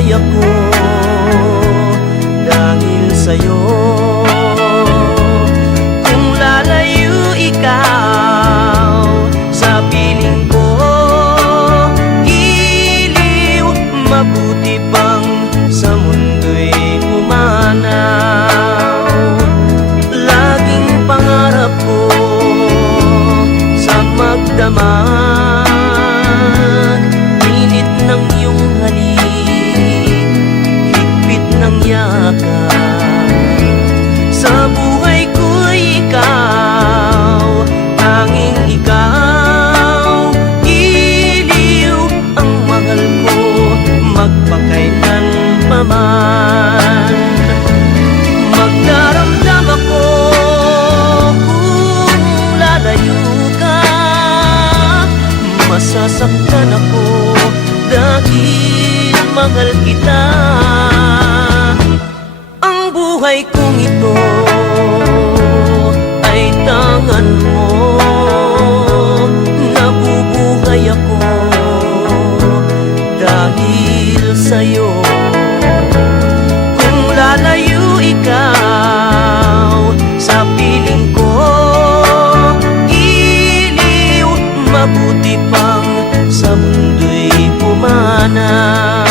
nabubuhay ako dahil sa'yo. Kung lalayo ikaw sa piling ko, giliw, mabuti pang sa mundo'y pumanaw. Laging pangarap ko sa magdamag, init ng iyong halik, higpit ng yakap. Sa buhay ko'y ikaw, tanging ikaw, giliw ang mahal ko, magpakailan pa man. Magdaramdam ako kung lalayo ka, masasaktan ako dahil mahal kita. Ang buhay kong ito ay tangan mo, nabubuhay ako dahil sa'yo. Kung lalayo ikaw sa piling ko, giliw, mabuti pang sa mundo'y pumanaw.